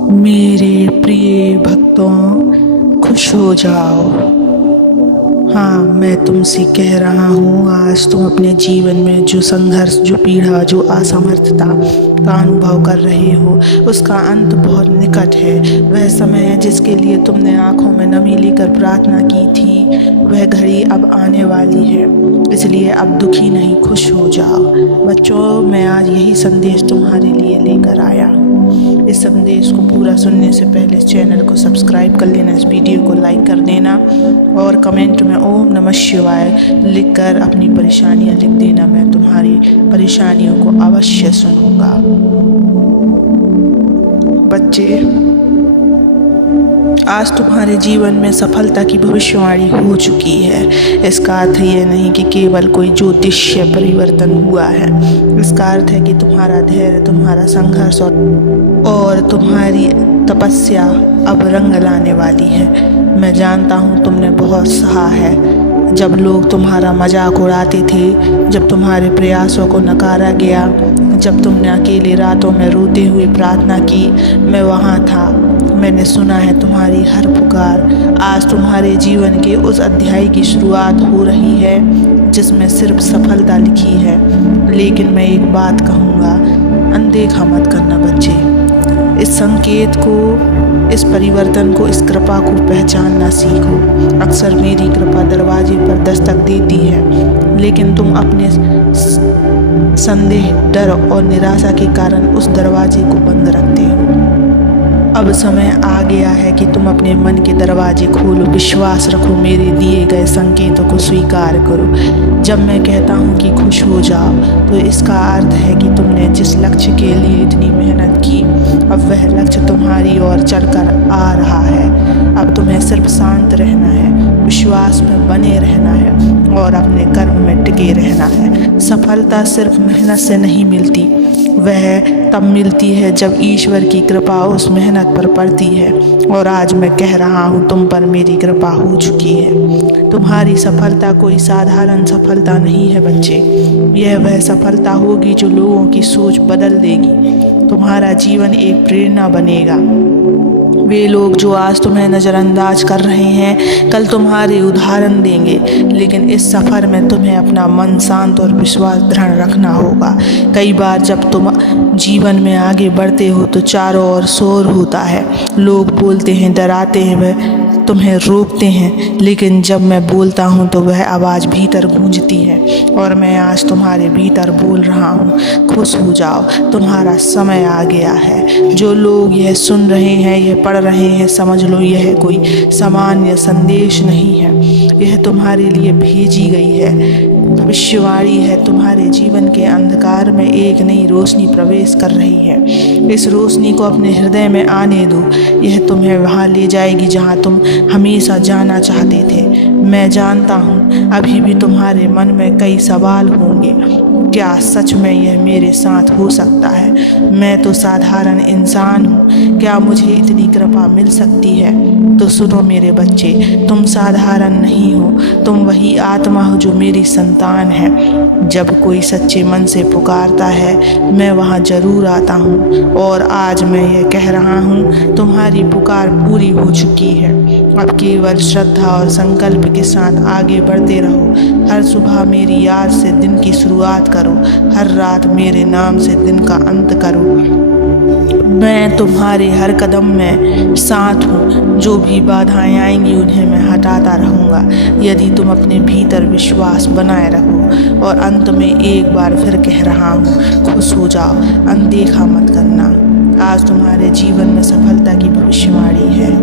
मेरे प्रिय भक्तों, खुश हो जाओ। हाँ, मैं तुमसे कह रहा हूँ, आज तुम अपने जीवन में जो संघर्ष, जो पीड़ा, जो असमर्थता का अनुभव कर रहे हो, उसका अंत बहुत निकट है। वह समय है जिसके लिए तुमने आंखों में नमी लेकर प्रार्थना की थी, वह घड़ी अब आने वाली है। इसलिए अब दुखी नहीं, खुश हो जाओ। बच्चों, मैं आज यही संदेश तुम्हारे लिए लेकर आया हूँ। इस संदेश को पूरा सुनने से पहले इस चैनल को सब्सक्राइब कर लेना, इस वीडियो को लाइक कर देना और कमेंट में ओम नमः शिवाय लिखकर अपनी परेशानियां लिख देना। मैं तुम्हारी परेशानियों को अवश्य सुनूंगा। बच्चे, आज तुम्हारे जीवन में सफलता की भविष्यवाणी हो चुकी है। इसका अर्थ ये नहीं कि केवल कोई ज्योतिषीय परिवर्तन हुआ है। इसका अर्थ है कि तुम्हारा धैर्य, तुम्हारा संघर्ष और तुम्हारी तपस्या अब रंग लाने वाली है। मैं जानता हूँ तुमने बहुत सहा है। जब लोग तुम्हारा मजाक उड़ाते थे, जब तुम्हारे प्रयासों को नकारा गया, जब तुमने अकेले रातों में रोते हुए प्रार्थना की, मैं वहाँ था। मैंने सुना है तुम्हारी हर पुकार। आज तुम्हारे जीवन के उस अध्याय की शुरुआत हो रही है जिसमें सिर्फ सफलता लिखी है। लेकिन मैं एक बात कहूँगा, अनदेखा मत करना बच्चे। इस संकेत को, इस परिवर्तन को, इस कृपा को पहचानना सीखो। अक्सर मेरी कृपा दरवाजे पर दस्तक देती है, लेकिन तुम अपने संदेह, डर और निराशा के कारण उस दरवाजे को बंद रखते हो। अब समय आ गया है कि तुम अपने मन के दरवाजे खोलो, विश्वास रखो, मेरे दिए गए संकेतों को स्वीकार करो। जब मैं कहता हूँ कि खुश हो जाओ, तो इसका अर्थ है कि तुमने जिस लक्ष्य के लिए इतनी मेहनत की, अब वह लक्ष्य तुम्हारी ओर चढ़कर आ रहा है। अब तुम्हें सिर्फ शांत रहना है, विश्वास में बने रहना है और अपने कर्म में टिके रहना है। सफलता सिर्फ मेहनत से नहीं मिलती, वह तब मिलती है जब ईश्वर की कृपा उस मेहनत पर पड़ती है। और आज मैं कह रहा हूँ, तुम पर मेरी कृपा हो चुकी है। तुम्हारी सफलता कोई साधारण सफलता नहीं है बच्चे। यह वह सफलता होगी जो लोगों की सोच बदल देगी। तुम्हारा जीवन एक प्रेरणा बनेगा। वे लोग जो आज तुम्हें नज़रअंदाज कर रहे हैं, कल तुम्हारे उदाहरण देंगे। लेकिन इस सफ़र में तुम्हें अपना मन शांत और विश्वास दृढ़ रखना होगा। कई बार जब तुम जीवन में आगे बढ़ते हो तो चारों ओर शोर होता है। लोग बोलते हैं, डराते हैं, वह तुम्हें रोकते हैं। लेकिन जब मैं बोलता हूँ तो वह आवाज़ भीतर गूंजती है और मैं आज तुम्हारे भीतर बोल रहा हूँ, खुश हो जाओ, तुम्हारा समय आ गया है। जो लोग यह सुन रहे हैं, यह पढ़ रहे हैं, समझ लो यह कोई सामान्य संदेश नहीं है। यह तुम्हारे लिए भेजी गई है भविष्यवाणी है। तुम्हारे जीवन के अंधकार में एक नई रोशनी प्रवेश कर रही है। इस रोशनी को अपने हृदय में आने दो। यह तुम्हें वहाँ ले जाएगी जहाँ तुम हमेशा जाना चाहते थे। मैं जानता हूँ अभी भी तुम्हारे मन में कई सवाल होंगे। क्या सच में यह मेरे साथ हो सकता है? मैं तो साधारण इंसान हूँ, क्या मुझे इतनी कृपा मिल सकती है? तो सुनो मेरे बच्चे, तुम साधारण नहीं हो, तुम वही आत्मा हो जो मेरी संतान है। जब कोई सच्चे मन से पुकारता है, मैं वहाँ जरूर आता हूँ। और आज मैं यह कह रहा हूँ, तुम्हारी पुकार पूरी हो चुकी है। अब केवल श्रद्धा और संकल्प के साथ आगे बढ़ते रहो। हर सुबह मेरी याद से दिन की शुरुआत करो, हर रात मेरे नाम से दिन का अंत करो। मैं तुम्हारे हर कदम में साथ हूँ। जो भी बाधाएं आएंगी उन्हें मैं हटाता रहूँगा, यदि तुम अपने भीतर विश्वास बनाए रखो। और अंत में एक बार फिर कह रहा हूँ, खुश हो जाओ, अनदेखा मत करना। आज तुम्हारे जीवन में सफलता की भविष्यवाणी है।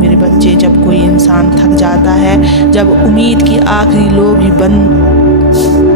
मेरे बच्चे, जब कोई इंसान थक जाता है, जब उम्मीद की आखिरी लो भी बंद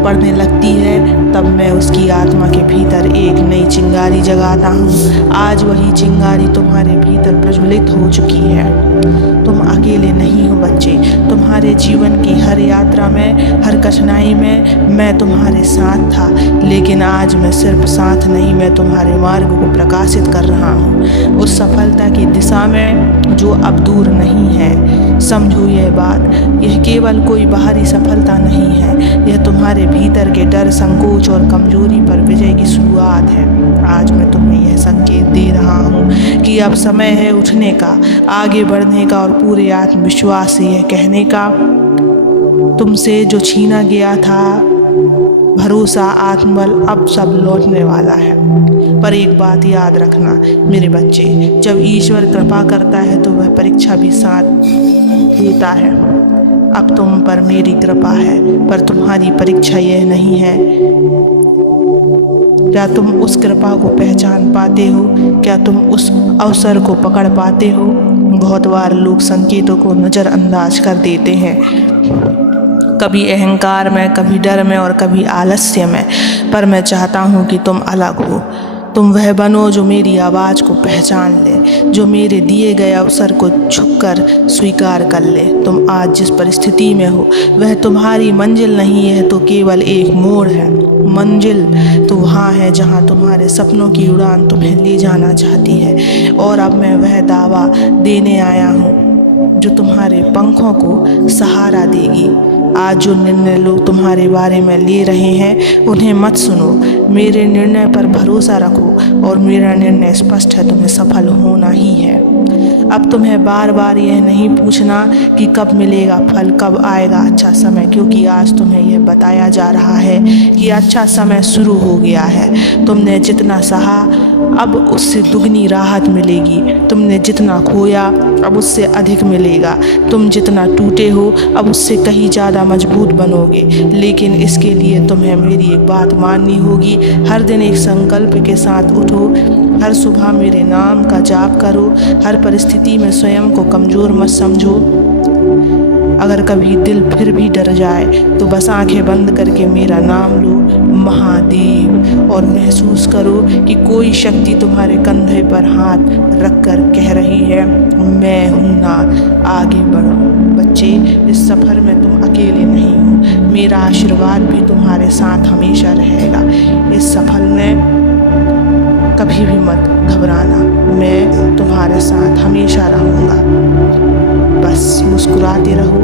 पड़ने लगती है, तब मैं उसकी आत्मा के भीतर एक नई चिंगारी जगाता हूँ। आज वही चिंगारी तुम्हारे भीतर प्रज्वलित हो चुकी है। तुम अकेले नहीं हो बच्चे। तुम्हारे जीवन की हर यात्रा में, हर कठिनाई में मैं तुम्हारे साथ था। लेकिन आज मैं सिर्फ साथ नहीं, मैं तुम्हारे मार्ग को प्रकाशित कर रहा हूँ। उस सफलता की दिशा में जो अब दूर नहीं है। समझो यह बात, यह केवल कोई बाहरी सफलता नहीं है, यह तुम्हारे भीतर के डर, संकोच और कमजोरी पर विजय की शुरुआत है। आज मैं तुम्हें यह संकेत दे रहा हूँ कि अब समय है उठने का, आगे बढ़ने का और पूरे आत्मविश्वास से यह कहने का, तुमसे जो छीना गया था भरोसा, आत्मबल, अब सब लौटने वाला है। पर एक बात याद रखना मेरे बच्चे, जब ईश्वर कृपा करता है तो वह परीक्षा भी साथ देता है। अब तुम पर मेरी कृपा है, पर तुम्हारी परीक्षा यह नहीं है क्या तुम उस कृपा को पहचान पाते हो, क्या तुम उस अवसर को पकड़ पाते हो। बहुत बार लोग संकेतों को नज़रअंदाज कर देते हैं, कभी अहंकार में, कभी डर में और कभी आलस्य में। पर मैं चाहता हूँ कि तुम अलग हो, तुम वह बनो जो मेरी आवाज़ को पहचान ले, जो मेरे दिए गए अवसर को झुककर स्वीकार कर ले। तुम आज जिस परिस्थिति में हो वह तुम्हारी मंजिल नहीं है, तो केवल एक मोड़ है। मंजिल तो वहाँ है जहाँ तुम्हारे सपनों की उड़ान तुम्हें ले जाना चाहती है। और अब मैं वह दावा देने आया हूँ जो तुम्हारे पंखों को सहारा देगी। आज जो निर्णय लोग तुम्हारे बारे में ले रहे हैं उन्हें मत सुनो, मेरे निर्णय पर भरोसा रखो और मेरा निर्णय स्पष्ट है, तुम्हें सफल होना ही है। अब तुम्हें बार बार यह नहीं पूछना कि कब मिलेगा फल, कब आएगा अच्छा समय, क्योंकि आज तुम्हें यह बताया जा रहा है कि अच्छा समय शुरू हो गया है। तुमने जितना सहा अब उससे दुगनी राहत मिलेगी, तुमने जितना खोया अब उससे अधिक मिलेगा, तुम जितना टूटे हो अब उससे कहीं ज़्यादा मजबूत बनोगे। लेकिन इसके लिए तुम्हें मेरी एक बात माननी होगी, हर दिन एक संकल्प के साथ उठो, हर सुबह मेरे नाम का जाप करो, हर परिस्थिति में स्वयं को कमज़ोर मत समझो। अगर कभी दिल फिर भी डर जाए तो बस आंखें बंद करके मेरा नाम लो, महादेव, और महसूस करो कि कोई शक्ति तुम्हारे कंधे पर हाथ रखकर कह रही है, मैं हूँ ना, आगे बढ़ो। बच्चे, इस सफ़र में तुम अकेले नहीं हो, मेरा आशीर्वाद भी तुम्हारे साथ हमेशा रहेगा। इस सफ़र में कभी भी मत घबराना, मैं तुम्हारे साथ हमेशा रहूँगा। बस मुस्कुराते रहो,